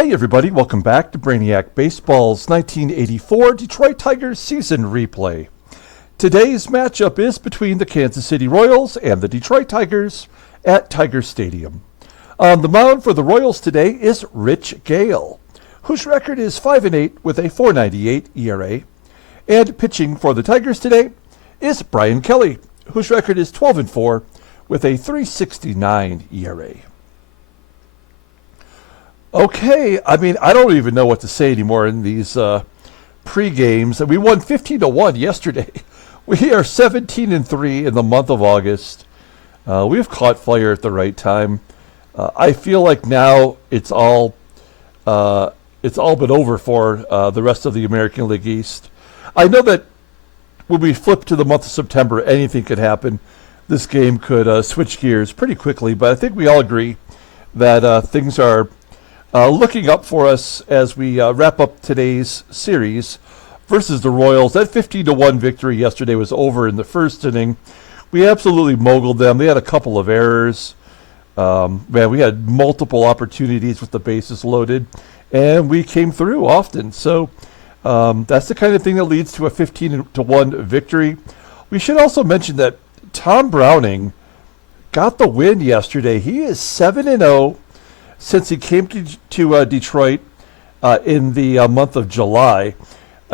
Hey everybody, welcome back to Brainiac Baseball's 1984 Detroit Tigers season replay. Today's matchup is between the Kansas City Royals and the Detroit Tigers at Tiger Stadium. On the mound for the Royals today is Rich Gale, whose record is 5-8 with a .498 ERA. And pitching for the Tigers today is Bryan Kelly, whose record is 12-4 with a .369 ERA. Okay, I mean, I don't even know what to say anymore in these pre-games. We won 15-1 yesterday. We are 17-3 in the month of August. We've caught fire at the right time. I feel like now it's all been over for the rest of the American League East. I know that when we flip to the month of September, anything could happen. This game could switch gears pretty quickly, but I think we all agree that things are looking up for us as we wrap up today's series versus the Royals. That 15-1 victory yesterday was over in the first inning. We absolutely moguled them. They had a couple of errors. We had multiple opportunities with the bases loaded, and we came through often. So that's the kind of thing that leads to a 15-1 victory. We should also mention that Tom Browning got the win yesterday. He is 7-0 since he came to Detroit in the month of July.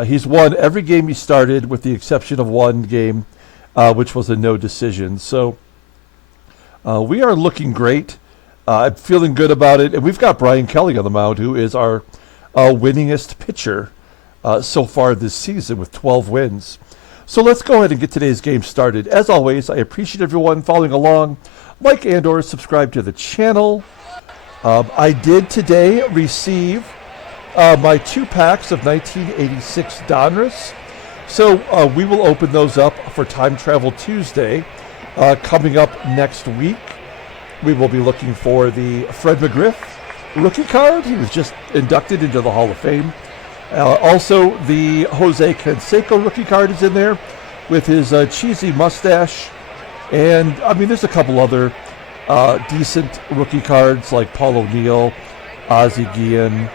He's won every game he started with the exception of one game, which was a no decision. So we are looking great. I'm feeling good about it. And we've got Bryan Kelly on the mound, who is our winningest pitcher so far this season with 12 wins. So let's go ahead and get today's game started. As always, I appreciate everyone following along. Like and or subscribe to the channel. I did today receive my 2 packs of 1986 Donruss. So we will open those up for Time Travel Tuesday. Coming up next week, we will be looking for the Fred McGriff rookie card. He was just inducted into the Hall of Fame. Also, the Jose Canseco rookie card is in there with his cheesy mustache. And, I mean, there's a couple other decent rookie cards like Paul O'Neill, Ozzie Guillen,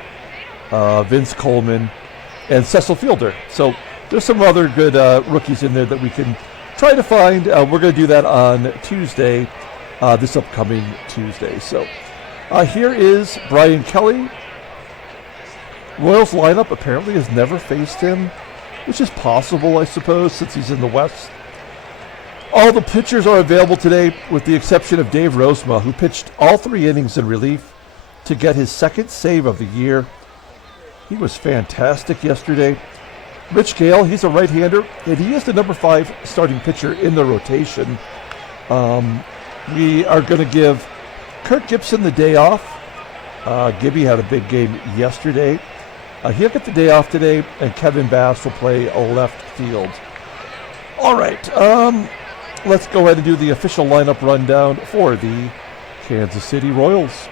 Vince Coleman, and Cecil Fielder. So there's some other good rookies in there that we can try to find. We're going to do that on Tuesday, this upcoming Tuesday. So here is Bryan Kelly. Royals lineup apparently has never faced him, which is possible, I suppose, since he's in the West. All the pitchers are available today with the exception of Dave Rozema, who pitched all 3 innings in relief to get his 2nd save of the year. He was fantastic yesterday. Rich Gale, he's a right-hander, and he is the number 5 starting pitcher in the rotation. We are going to give Kirk Gibson the day off. Gibby had a big game yesterday. He'll get the day off today, and Kevin Bass will play left field. All right, let's go ahead and do the official lineup rundown for the Kansas City Royals.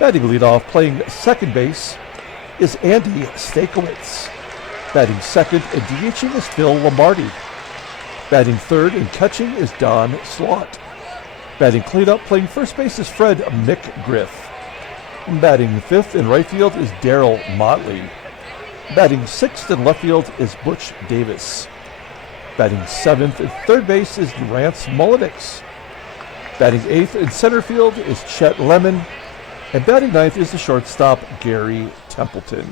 Batting leadoff, playing second base, is Andy Stankiewicz. Batting second and DHing is Phil Lombardi. Batting third and catching is Don SLAUGHT. Batting cleanup, playing first base is Fred McGriff. Batting fifth in right field is Darryl Motley. Batting sixth in left field is Butch Davis. Batting seventh in third base is Rance MULLINIKS. Batting eighth in center field is Chet Lemon. And batting ninth is the shortstop, Gary Templeton.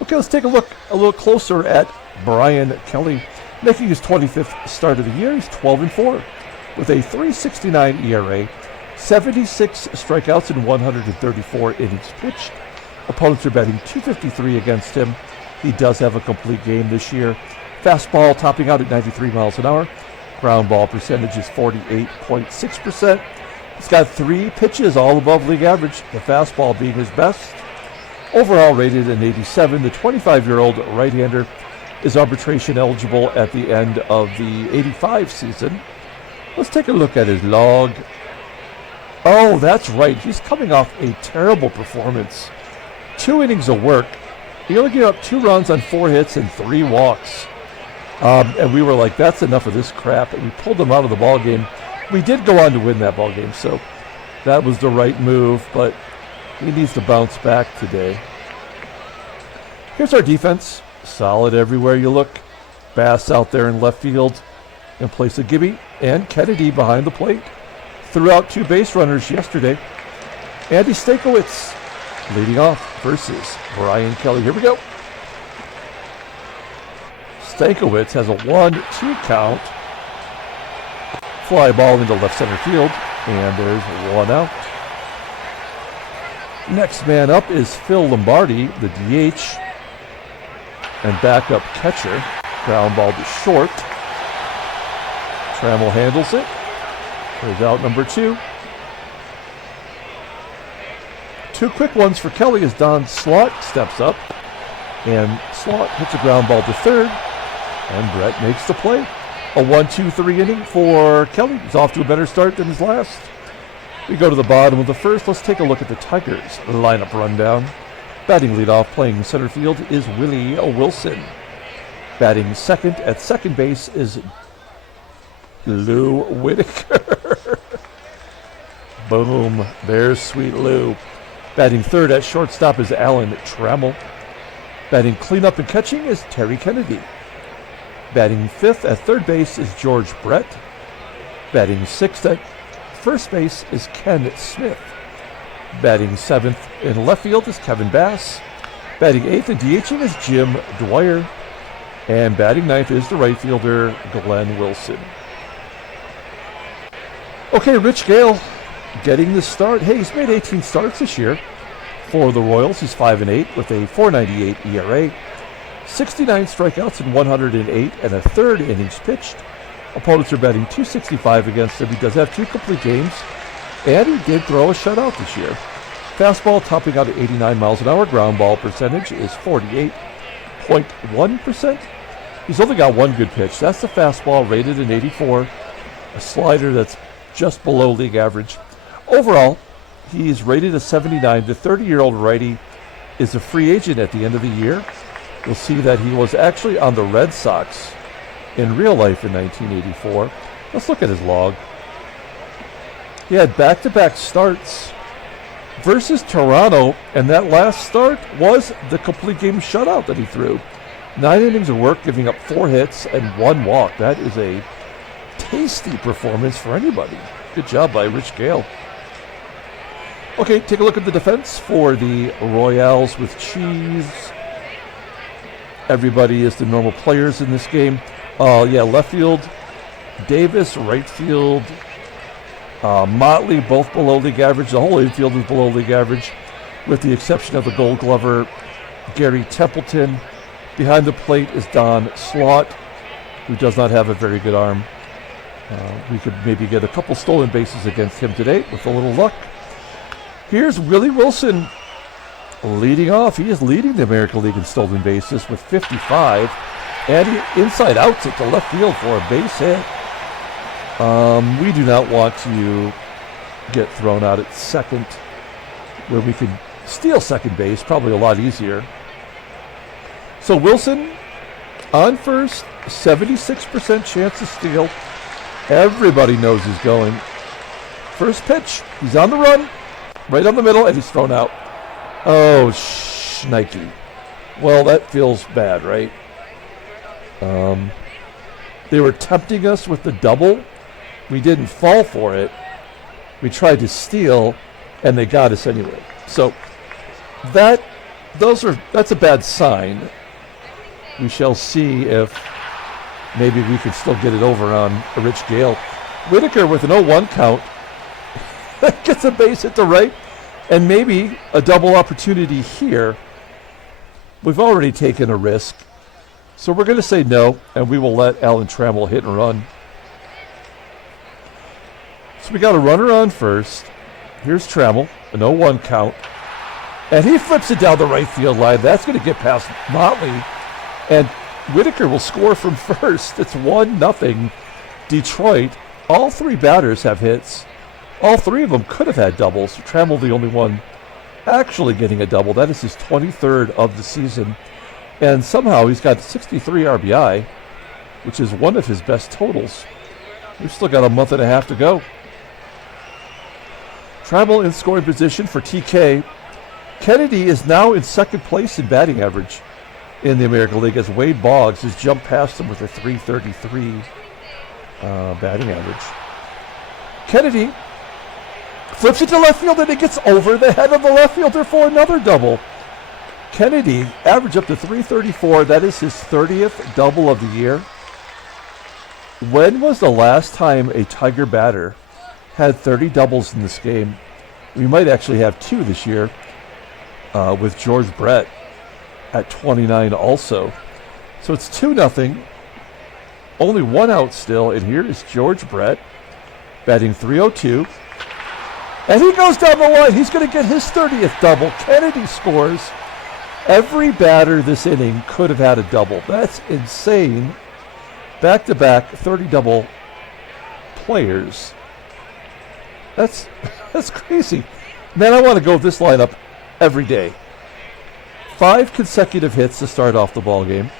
Okay, let's take a look a little closer at Bryan Kelly. Making his 25th start of the year, he's 12-4 with a .369 ERA, 76 strikeouts in 134 innings pitched. Opponents are batting .253 against him. He does have a complete game this year. Fastball topping out at 93 miles an hour. Ground ball percentage is 48.6%. He's got 3 pitches all above league average, the fastball being his best. Overall rated an 87, the 25-year-old right-hander is arbitration eligible at the end of the 85 season. Let's take a look at his log. Oh, that's right. He's coming off a terrible performance. 2 innings of work. He only gave up 2 runs on 4 hits and 3 walks. And we were like, that's enough of this crap. And we pulled him out of the ball game. We did go on to win that ball game, so that was the right move. But He needs to bounce back today. Here's our defense. Solid everywhere you look. Bass out there in left field in place of Gibby, and Kennedy behind the plate. Threw out 2 base runners yesterday. Andy STANKIEWICZ leading off versus Bryan Kelly. Here we go. STANKIEWICZ has a 1-2 count. Fly ball into left center field, and there's 1 out. Next man up is Phil Lombardi, the DH, and backup catcher. Ground ball to short. Trammell handles it. There's out number 2. 2 quick ones for Kelly as Don SLAUGHT steps up. And SLAUGHT hits a ground ball to third. And Brett makes the play. A 1-2-3 inning for Kelly. He's off to a better start than his last. We go to the bottom of the first. Let's take a look at the Tigers lineup rundown. Batting leadoff, playing center field, is Willie Wilson. Batting second at second base is Lou Whitaker. Boom. There's sweet Lou. Batting third at shortstop is Alan Trammell. Batting cleanup and catching is Terry Kennedy. Batting fifth at third base is George Brett. Batting sixth at first base is Ken Smith. Batting seventh in left field is Kevin Bass. Batting eighth and DHing is Jim Dwyer. And batting ninth is the right fielder, Glenn Wilson. Okay, Rich Gale getting the start. Hey, he's made 18 starts this year for the Royals. He's 5-8 with a .498 ERA. 69 strikeouts in 108 and a third innings pitched. Opponents are batting .265 against him. He does have 2 complete games, and he did throw a shutout this year. Fastball topping out at 89 miles an hour. Ground ball percentage is 48.1%. He's only got 1 good pitch. That's the fastball, rated an 84. A slider that's just below league average. Overall, he's rated a 79. The 30-year-old righty is a free agent at the end of the year. You'll see that he was actually on the Red Sox in real life in 1984. Let's look at his log. He had back-to-back starts versus Toronto, and that last start was the complete game shutout that he threw. 9 innings of work, giving up 4 hits and 1 walk. That is a tasty performance for anybody. Good job by Rich Gale. Okay, take a look at the defense for the Royals with cheese. Everybody is the normal players in this game. Left field, Davis. Right field, Motley, both below league average. The whole infield is below league average, with the exception of the Gold Glover, Gary Templeton. Behind the plate is Don SLAUGHT, who does not have a very good arm. We could maybe get a couple stolen bases against him today with a little luck. Here's Willie Wilson leading off. He is leading the American League in stolen bases with 55. And he inside outs it to left field for a base hit. We do not want to get thrown out at second, where we could steal second base, probably a lot easier. So Wilson on first, 76% chance to steal. Everybody knows he's going. First pitch, he's on the run, right on the middle, and he's thrown out. Oh, shnikey. Well, that feels bad, right? They were tempting us with the double. We didn't fall for it. We tried to steal, and they got us anyway. So that's a bad sign. We shall see if maybe we can still get it over on Rich Gale. Whitaker with an 0-1 count gets a base hit to right, and maybe a double opportunity here. We've already taken a risk, so we're going to say no, and we will let Alan Trammell hit and run. So we got a runner on first. Here's Trammell, an 0-1 count, and he flips it down the right field line. That's going to get past Motley, and Whitaker will score from first. It's 1-0 Detroit. All 3 batters have hits. All 3 of them could have had doubles. Trammell the only one actually getting a double. That is his 23rd of the season. And somehow he's got 63 RBI, which is one of his best totals. We've still got a month and a half to go. Trammell in scoring position for TK. Kennedy is now in second place in batting average in the American League as Wade Boggs has jumped past him with a 333 batting average. Kennedy flips it to left field and it gets over the head of the left fielder for another double. Kennedy averaged up to 334. That is his 30th double of the year. When was the last time a Tiger batter had 30 doubles in this game? We might actually have 2 this year with George Brett at 29 also. So it's 2-0. Only 1 out still. And here is George Brett batting 302. And he goes down the line. He's going to get his 30th double. Kennedy scores. Every batter this inning could have had a double. That's insane. Back-to-back 30-double players. That's crazy. Man, I want to go with this lineup every day. 5 consecutive hits to start off the ball game.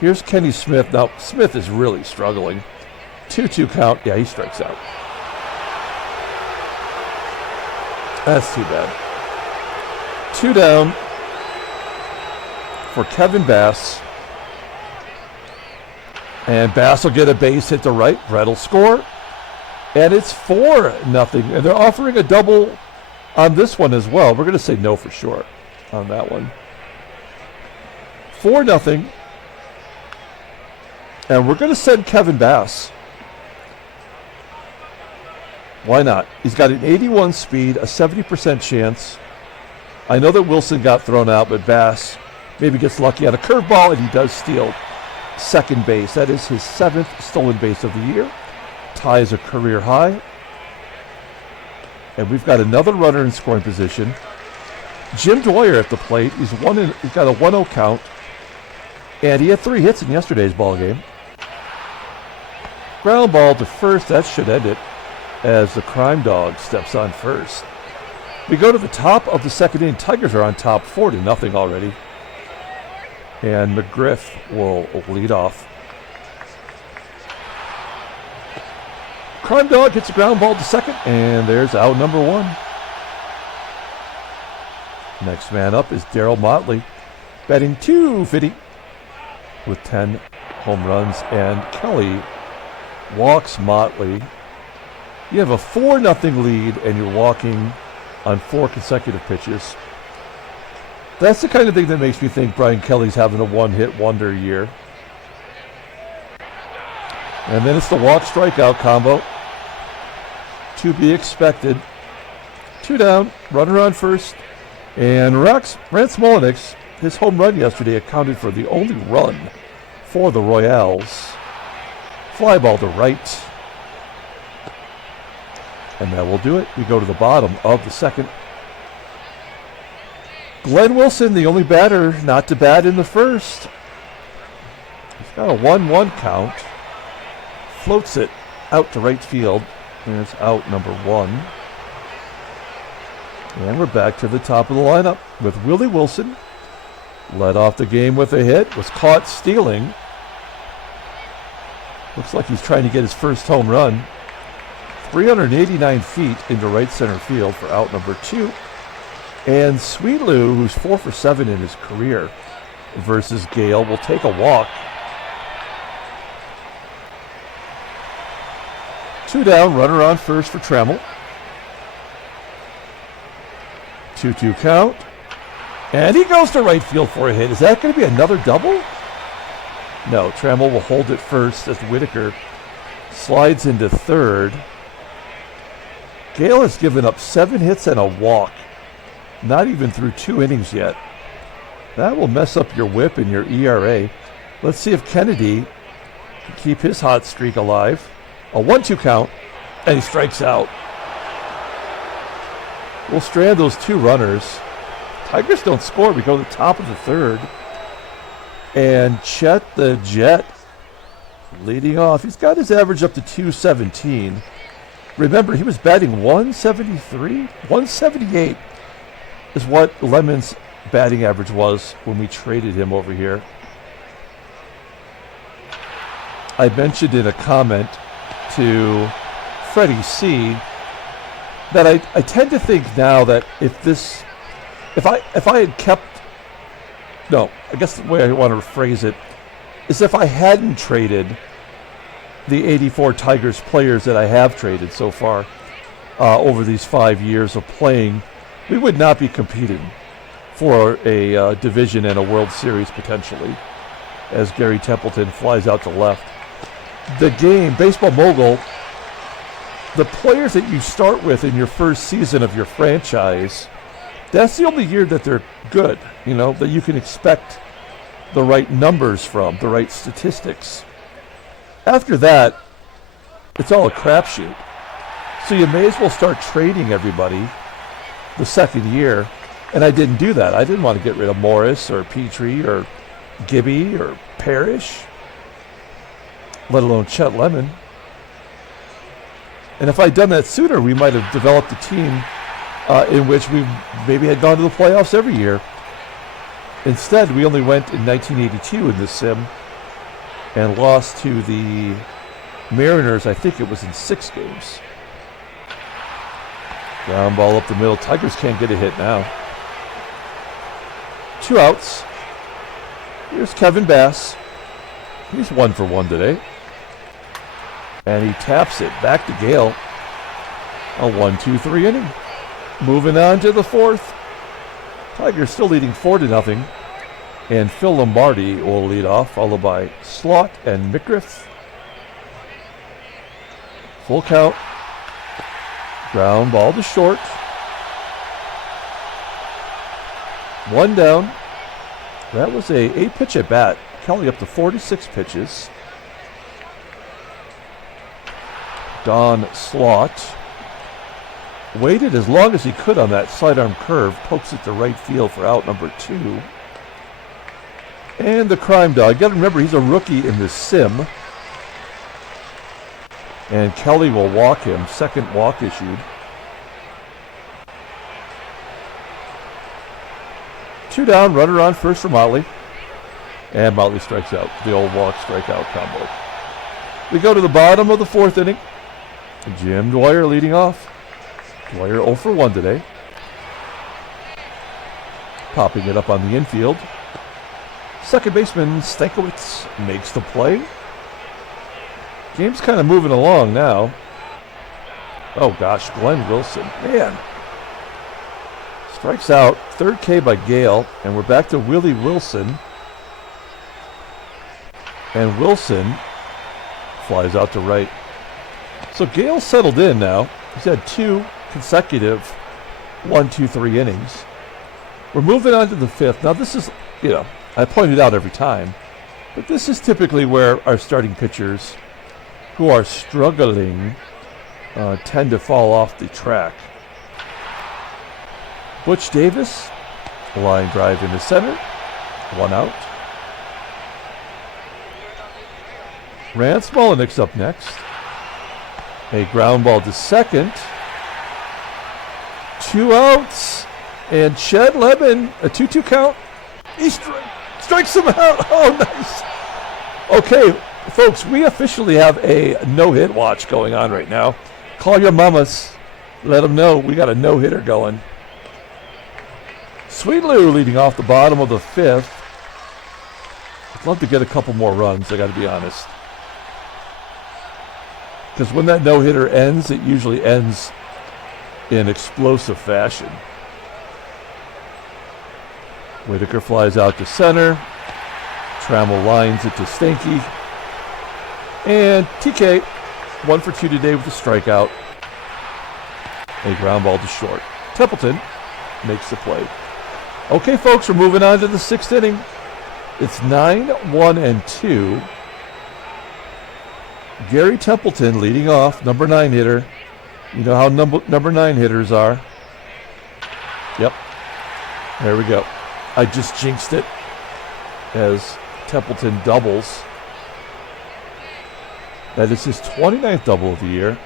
Here's Kenny Smith. Now, Smith is really struggling. 2-2 count. Yeah, he strikes out. That's too bad. 2 down for Kevin Bass. And Bass will get a base hit to right. Brett will score. And it's 4-0. And they're offering a double on this one as well. We're going to say no for sure on that one. 4-0. And we're going to send Kevin Bass. Why not? He's got an 81 speed, a 70% chance. I know that Wilson got thrown out, but Bass maybe gets lucky on a curveball, and he does steal second base. That is his 7th stolen base of the year. Ties a career high. And we've got another runner in scoring position. Jim Dwyer at the plate. He's got a 1-0 count. And he had 3 hits in yesterday's ball game. Ground ball to first. That should end it as the Crime Dog steps on first. We go to the top of the second inning. Tigers are on top 4-0 already. And McGriff will lead off. Crime Dog hits a ground ball to second, and there's out number 1. Next man up is Darryl Motley, batting .250 with 10 home runs, and Kelly walks Motley. You have a 4-0 lead, and you're walking on 4 consecutive pitches. That's the kind of thing that makes me think Brian Kelly's having a one-hit wonder year. And then it's the walk-strikeout combo. To be expected. 2 down, runner on first. And Rance MULLINIKS, his home run yesterday accounted for the only run for the Royals. Fly ball to right. And that will do it. We go to the bottom of the second. Glenn Wilson, the only batter not to bat in the first. He's got a 1-1 count. Floats it out to right field. There's out number 1. And we're back to the top of the lineup with Willie Wilson. Led off the game with a hit. Was caught stealing. Looks like he's trying to get his first home run. 389 feet into right center field for out number 2. And Sweet Lou, who's 4 for 7 in his career versus Gale, will take a walk. 2 down, runner on first for TRAMMELL. 2-2 count. And he goes to right field for a hit. Is that going to be another double? No, TRAMMELL will hold it first as WHITAKER slides into third. Gale has given up 7 hits and a walk. Not even through 2 innings yet. That will mess up your whip and your ERA. Let's see if Kennedy can keep his hot streak alive. A 1-2 count, and he strikes out. We'll strand those 2 runners. Tigers don't score. We go to the top of the third. And Chet the Jet leading off. He's got his average up to 217. Remember, he was batting 173? 178 is what Lemon's batting average was when we traded him over here. I mentioned in a comment to Freddie C that I tend to think now that if I had kept, no, I guess the way I want to rephrase it is if I hadn't traded the 84 Tigers players that I have traded so far over these 5 years of playing, we would not be competing for a division and a World Series potentially, as Gary Templeton flies out to left. The game, Baseball Mogul, the players that you start with in your first season of your franchise, that's the only year that they're good, you know, that you can expect the right numbers from, the right statistics. After that, it's all a crapshoot. So you may as well start trading everybody the second year. And I didn't do that. I didn't want to get rid of Morris or Petrie or Gibby or Parrish, let alone Chet Lemon. And if I'd done that sooner, we might have developed a team in which we maybe had gone to the playoffs every year. Instead, we only went in 1982 in this sim and lost to the Mariners, I think it was in 6 games. Ground ball up the middle. Tigers can't get a hit now. 2 outs. Here's Kevin Bass. He's 1 for 1 today. And he taps it back to Gale. A 1-2-3 inning. Moving on to the 4th. Tigers still leading 4-0. And Phil Lombardi will lead off, followed by SLAUGHT and McGRIFF. Full count. Ground ball to short. 1 down. That was a 8-pitch at bat. Kelly up to 46 pitches. Don SLAUGHT waited as long as he could on that sidearm curve. Pokes it to right field for out number 2. And the crime dog. Got to remember, he's a rookie in this sim. And Kelly will walk him. Second walk issued. 2 down, runner on first for Motley. And Motley strikes out. The old walk strikeout combo. We go to the bottom of the 4th inning. Jim Dwyer leading off. Dwyer 0 for 1 today. Popping it up on the infield. Second baseman Stankiewicz makes the play. Game's kind of moving along now. Oh gosh, Glenn Wilson. Man. Strikes out. 3rd K by Gale. And we're back to Willie Wilson. And Wilson flies out to right. So Gale settled in now. He's had 2 consecutive 1-2-3 innings. We're moving on to the 5th. Now this is, you know, I point it out every time, but this is typically where our starting pitchers who are struggling tend to fall off the track. Butch Davis, line drive into center, 1 out. Rance MULLINIKS up next. A ground ball to second. 2 outs. And Chet Lemon, a 2-2 count. He strikes him out. Oh, nice. Okay, folks, we officially have a no-hit watch going on right now. Call your mamas. Let them know we got a no-hitter going. Sweet Lou leading off the bottom of the 5th. I'd love to get a couple more runs, I got to be honest. Because when that no-hitter ends, it usually ends in explosive fashion. Whitaker flies out to center. Trammell lines it to Stanky. And TK, 1 for 2 today with a strikeout. A ground ball to short. Templeton makes the play. Okay, folks, we're moving on to the 6th inning. It's 9-1-2. Gary Templeton leading off, number 9 hitter. You know how number 9 hitters are. Yep. There we go. I just jinxed it as Templeton doubles. That is his 29th double of the year.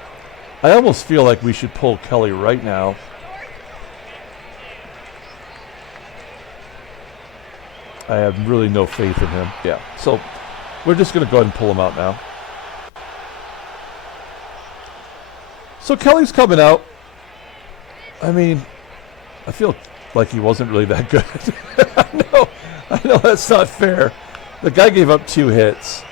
I almost feel like we should pull Kelly right now. I have really no faith in him. Yeah, so we're just going to go ahead and pull him out now. So Kelly's coming out. I mean, I feel like he wasn't really that good. I know that's not fair. The guy gave up 2 hits,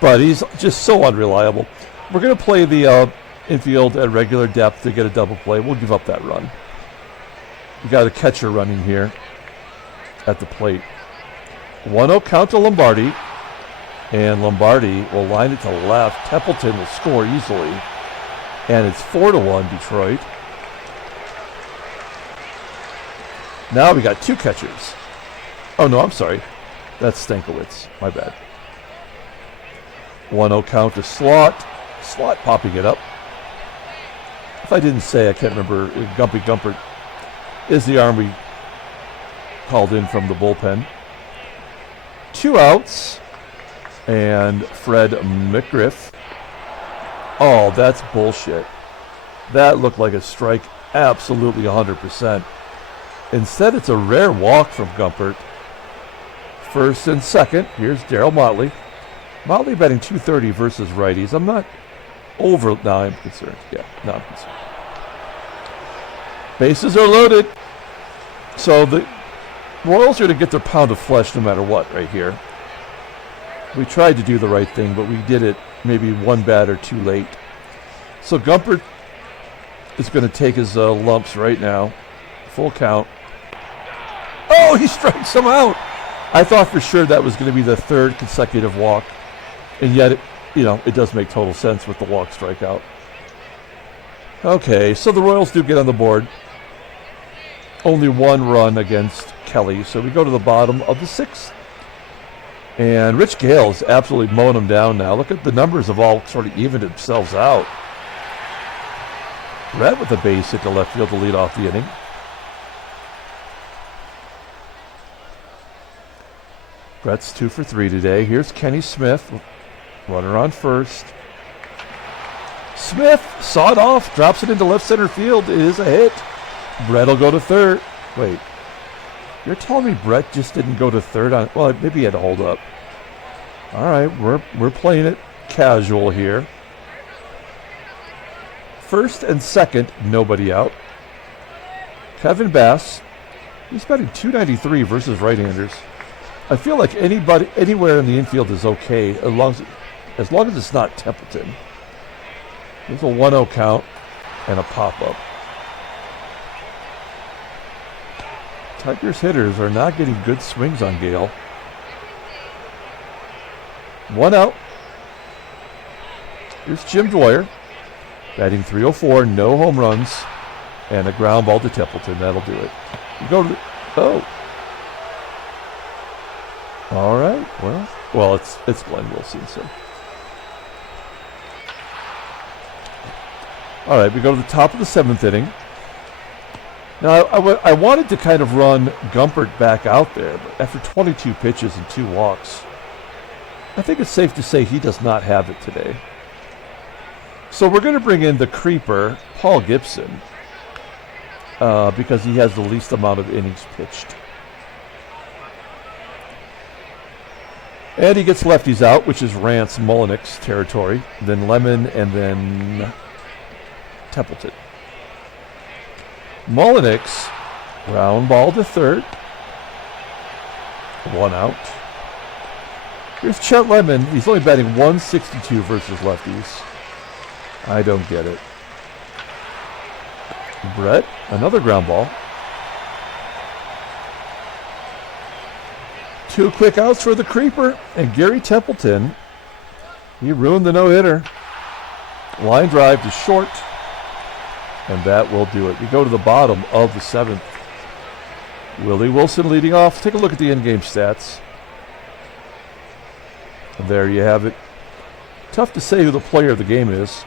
but he's just so unreliable. We're going to play the infield at regular depth to get a double play. We'll give up that run. We got a catcher running here at the plate. 1-0 count to Lombardi, and Lombardi will line it to left. Templeton will score easily, and it's 4-1 Detroit. Now we got 2 catchers. Oh no, I'm sorry. That's Stankiewicz. My bad. 1-0 count to SLAUGHT. SLAUGHT popping it up. If I didn't say, I can't remember. Gumpy Gumpert is the arm we called in from the bullpen. 2 outs. And Fred McGriff. Oh, that's bullshit. That looked like a strike, absolutely 100%. Instead, it's a rare walk from Gumpert. First and second, here's Darryl Motley. Motley batting .230 versus righties. I'm not over, now I'm concerned. Yeah, now I'm concerned. Bases are loaded. So the Royals are going to get their pound of flesh no matter what right here. We tried to do the right thing, but we did it maybe 1 batter too late. So Gumpert is going to take his lumps right now. Full count. Oh, he strikes him out. I thought for sure that was going to be the 3rd consecutive walk. And yet, it does make total sense with the walk strikeout. Okay, so the Royals do get on the board. Only 1 run against Kelly, so we go to the bottom of the 6th. And Rich Gale is absolutely mowing them down now. Look at the numbers have all sort of evened themselves out. Brett with a base hit to left field to lead off the inning. Brett's 2 for 3 today. Here's Kenny Smith, runner on first. Smith, sawed off, drops it into left center field. It is a hit. Brett will go to third. Wait, you're telling me Brett just didn't go to third on? Well, maybe he had to hold up. All right, we're playing it casual here. First and second, nobody out. Kevin Bass, he's batting .293 versus right-handers. I feel like anywhere in the infield is okay as long as it's not Templeton. There's a 1-0 count and a pop-up. Tigers hitters are not getting good swings on Gale. 1 out. Here's Jim Dwyer, batting .304, no home runs, and a ground ball to Templeton. That'll do it. You go to all right. Well, it's Glenn Wilson. So, all right, we go to the top of the 7th inning. Now, I wanted to kind of run Gumpert back out there, but after 22 pitches and 2 walks, I think it's safe to say he does not have it today. So we're going to bring in the creeper, Paul Gibson, because he has the least amount of innings pitched. And he gets lefties out, which is Rance, MULLINIKS territory, then Lemon, and then Templeton. MULLINIKS, ground ball to third. 1 out. Here's Chet Lemon. He's only batting .162 versus lefties. I don't get it. Brett, another ground ball. 2 quick outs for the creeper. And Gary Templeton, he ruined the no-hitter. Line drive to short. And that will do it. We go to the bottom of the 7th. Willie Wilson leading off. Take a look at the in-game stats. And there you have it. Tough to say who the player of the game is.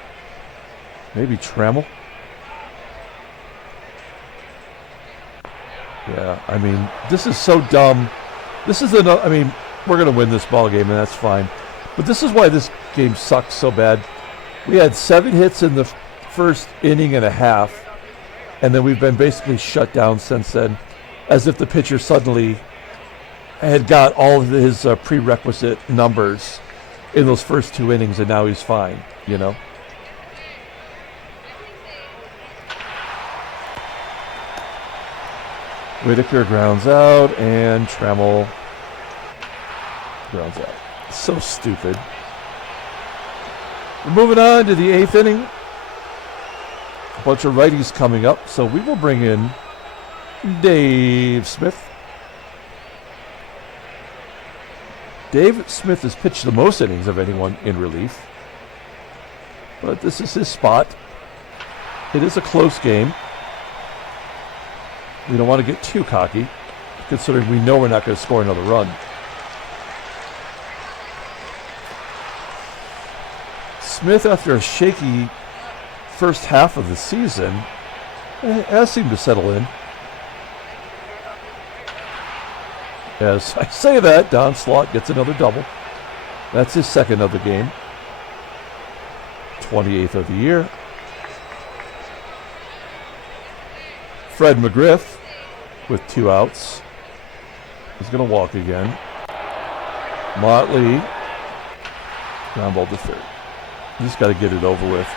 Maybe TRAMMELL. Yeah, I mean, this is so dumb. This is we're going to win this ball game, and that's fine. But this is why this game sucks so bad. We had 7 hits in the first inning and a half, and then we've been basically shut down since then, as if the pitcher suddenly had got all of his prerequisite numbers in those first 2 innings, and now he's fine, Whitaker grounds out, and Trammell grounds out. So stupid. We're moving on to the 8th inning. A bunch of righties coming up, so we will bring in Dave Smith. Dave Smith has pitched the most innings of anyone in relief, but this is his spot. It is a close game. We don't want to get too cocky, considering we know we're not going to score another run. Smith, after a shaky first half of the season, has seemed to settle in. As I say that, Don Slaught gets another double. That's his second of the game. 28th of the year. Fred McGriff with 2 outs. He's going to walk again. Motley, ground ball to third. Just got to get it over with.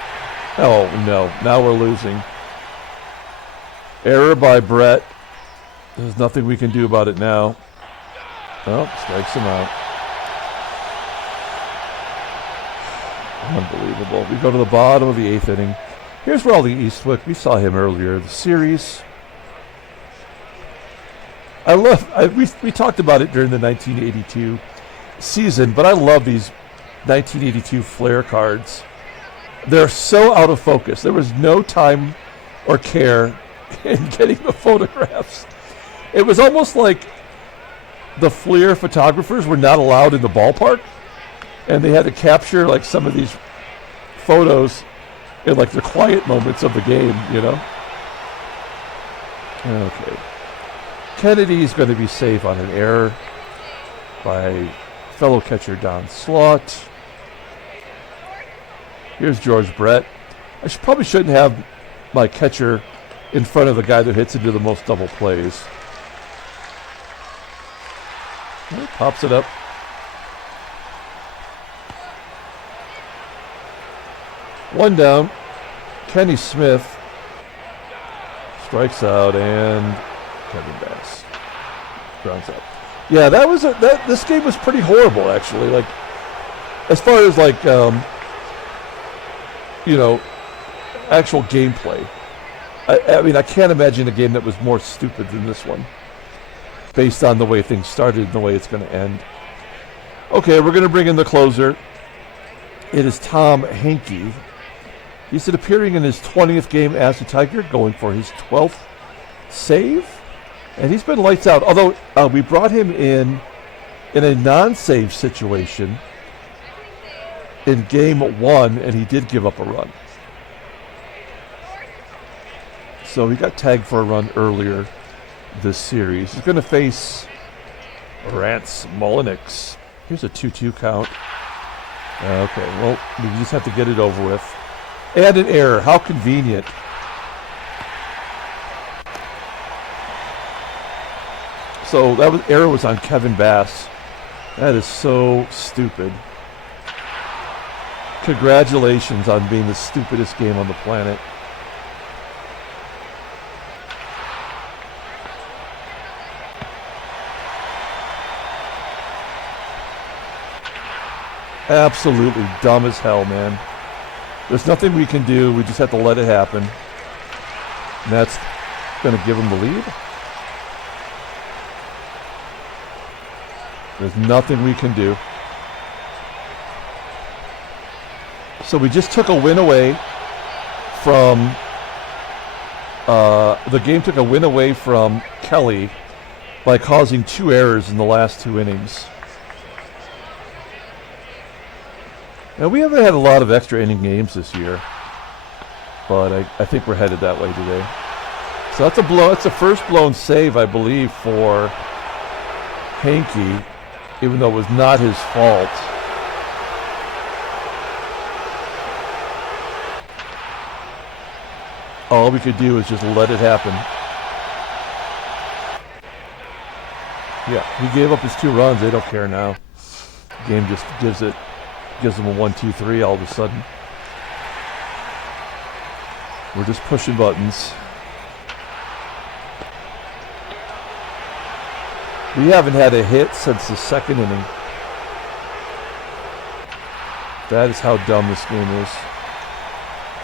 Oh, no. Now we're losing. Error by Brett. There's nothing we can do about it now. Oh, strikes him out. Unbelievable. We go to the bottom of the 8th inning. Here's Raleigh Eastwick. We saw him earlier in the series. We talked about it during the 1982 season, but I love these 1982 Flair cards. They're so out of focus. There was no time or care in getting the photographs. It was almost like the Flair photographers were not allowed in the ballpark, and they had to capture like some of these photos in like the quiet moments of the game, you know? Okay. Kennedy's going to be safe on an error by fellow catcher Don Slaught. Here's George Brett. I probably shouldn't have my catcher in front of the guy that hits into the most double plays. Well, pops it up. One down. Kenny Smith strikes out, and Kevin Bass grounds out. Yeah, this game was pretty horrible, actually. Like, as far as like actual gameplay. I mean, I can't imagine a game that was more stupid than this one, based on the way things started and the way it's going to end. Okay, we're going to bring in the closer. It is Tom Henke. He's appearing in his 20th game as a Tiger, going for his 12th save. And he's been lights out. Although we brought him in a non-save situation in game 1, and he did give up a run. So he got tagged for a run earlier this series. He's going to face Rance MULLINIKS. Here's a 2-2 count. Okay, well, we just have to get it over with. And an error. How convenient. So that error was on Kevin Bass. That is so stupid. Congratulations on being the stupidest game on the planet. Absolutely dumb as hell, man. There's nothing we can do. We just have to let it happen. And that's going to give them the lead. There's nothing we can do. So we just took a win away from... the game took a win away from Kelly by causing 2 errors in the last 2 innings. Now, we haven't had a lot of extra inning games this year, but I think we're headed that way today. So that's a blow. That's the first blown save, I believe, for Henke, even though it was not his fault. All we could do is just let it happen. Yeah, he gave up his 2 runs. They don't care now. The game just gives them a 1-2-3 all of a sudden. We're just pushing buttons. We haven't had a hit since the second inning. That is how dumb this game is.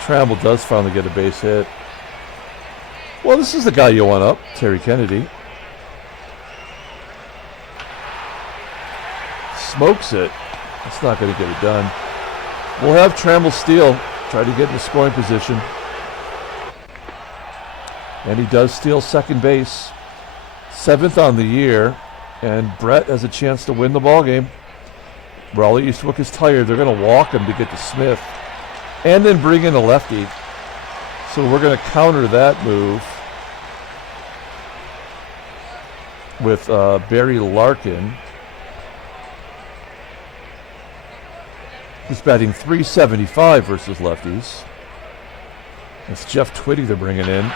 Trammell does finally get a base hit. Well, this is the guy you want up, Terry Kennedy. Smokes it. That's not going to get it done. We'll have Trammell steal. Try to get in the scoring position. And he does steal second base. 7th on the year. And Brett has a chance to win the ball game. Raleigh Eastwick is tired. They're going to walk him to get to Smith. And then bring in a lefty. So we're going to counter that move with Barry Larkin. He's batting .375 versus lefties. It's Jeff Twitty they're bringing in.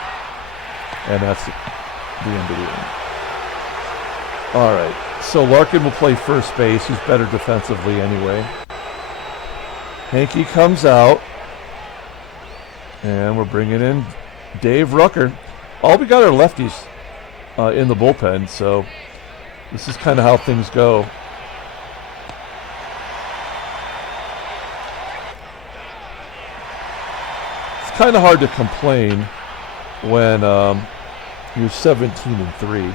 And that's the end of the inning. All right. So Larkin will play first base. He's better defensively anyway. Hanky comes out. And we're bringing in Dave Rucker. All we got are lefties in the bullpen. So this is kind of how things go. Kind of hard to complain when you're 17-3,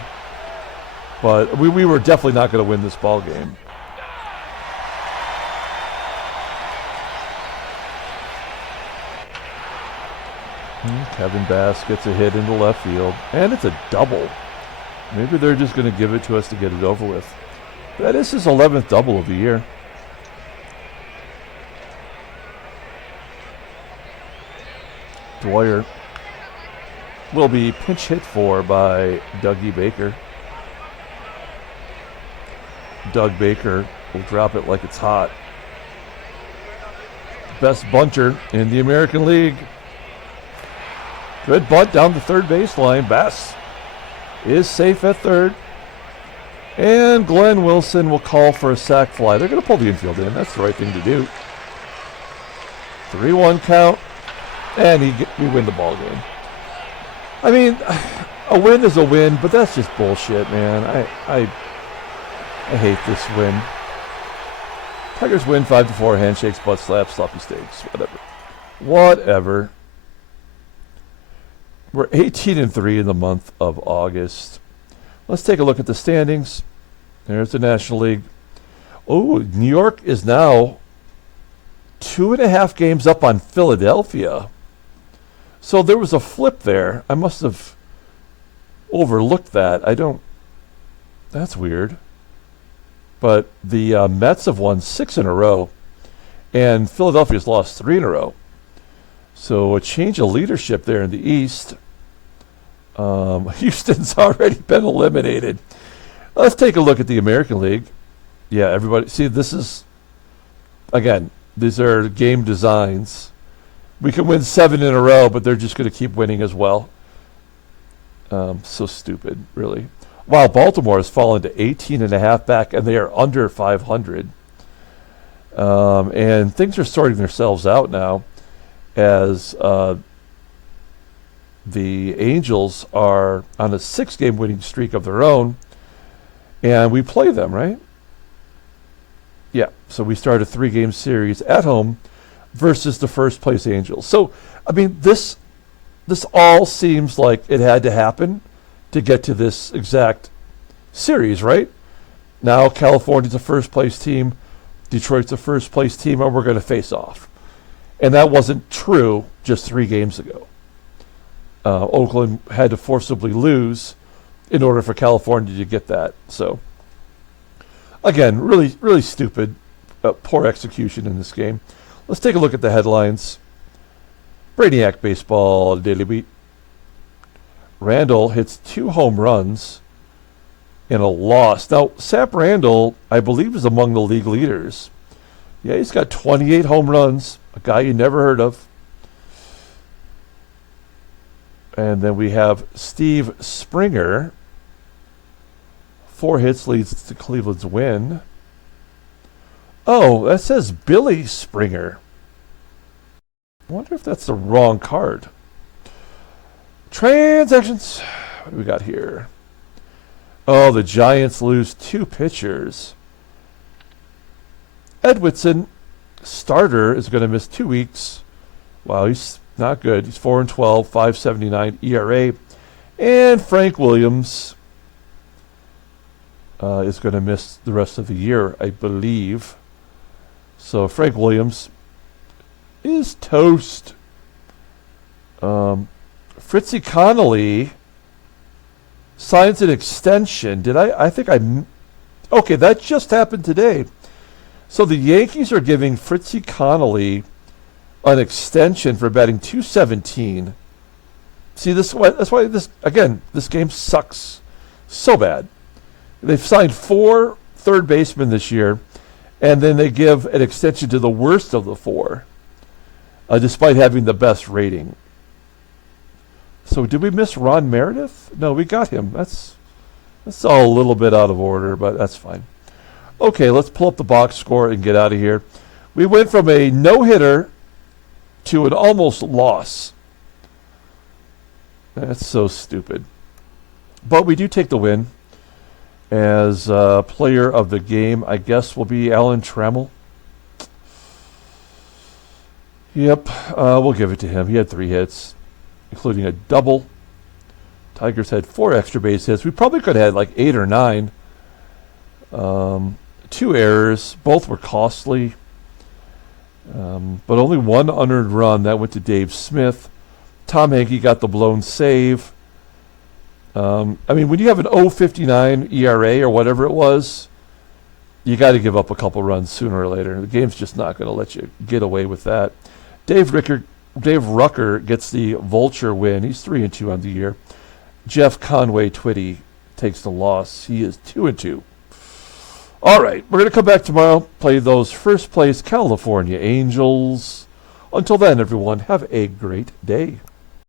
but we were definitely not going to win this ball game. Kevin Bass gets a hit into left field, and it's a double. Maybe they're just going to give it to us to get it over with. That is his 11th double of the year. DWYER will be pinch hit for by Dougie Baker. Doug Baker will drop it like it's hot. Best bunter in the American League. Good bunt down the third baseline. Bass is safe at third. And Glenn Wilson will call for a sac fly. They're going to pull the infield in. That's the right thing to do. 3-1 count. And we win the ball game. I mean, a win is a win, but that's just bullshit, man. I hate this win. Tigers win 5-4, handshakes, butt slaps, sloppy steaks, whatever. We're 18-3 in the month of August. Let's take a look at the standings. There's the National League. Oh, New York is now 2.5 games up on Philadelphia. So there was a flip there. I must have overlooked that. That's weird. But the Mets have won 6 in a row, and Philadelphia's lost 3 in a row. So a change of leadership there in the East. Houston's already been eliminated. Let's take a look at the American League. Yeah, everybody. See, this is, again, these are game designs. We can win 7 in a row, but they're just going to keep winning as well. So stupid, really. Wow, Baltimore has fallen to 18.5 back, and they are under 500. And things are sorting themselves out now as the Angels are on a 6-game winning streak of their own, and we play them, right? Yeah, so we start a 3-game series at home versus the first place Angels. So, I mean, this all seems like it had to happen to get to this exact series, right? Now California's a first place team, Detroit's a first place team, and we're going to face off. And that wasn't true just 3 games ago. Oakland had to forcibly lose in order for California to get that. So, again, really, really stupid, poor execution in this game. Let's take a look at the headlines. Brainiac Baseball, Daily Beat. Randall hits 2 home runs in a loss. Now, Sap Randall, I believe, is among the league leaders. Yeah, he's got 28 home runs, a guy you never heard of. And then we have Steve Springer. 4 hits leads to Cleveland's win. Oh, that says Billy Springer. I wonder if that's the wrong card. Transactions. What do we got here? Oh, the Giants lose 2 pitchers. Edwidson, starter, is going to miss 2 weeks. Wow, he's not good. He's 4-12, 5.79 ERA. And Frank Williams is going to miss the rest of the year, I believe. So Frank Williams is toast. Fritzy Connolly signs an extension. Okay, that just happened today. So the Yankees are giving Fritzy Connolly an extension for batting .217. See, that's why this game sucks so bad. They've signed 4 third basemen this year, and then they give an extension to the worst of the 4, despite having the best rating. So did we miss Ron Meredith? No, we got him. That's all a little bit out of order, but that's fine. Okay, let's pull up the box score and get out of here. We went from a no-hitter to an almost loss. That's so stupid. But we do take the win. As player of the game, I guess, will be Alan Trammell. Yep, we'll give it to him. He had 3 hits, including a double. Tigers had 4 extra base hits. We probably could have had like 8 or 9. 2 errors. Both were costly. But only 1 unearned run. That went to Dave Smith. Tom Hankey got the blown save. When you have an 0.59 ERA or whatever it was, you got to give up a couple runs sooner or later. The game's just not going to let you get away with that. Dave Rucker gets the Vulture win. He's 3-2 on the year. Jeff Conway Twitty takes the loss. He is 2-2. All right, we're going to come back tomorrow, play those first place California Angels. Until then, everyone, have a great day.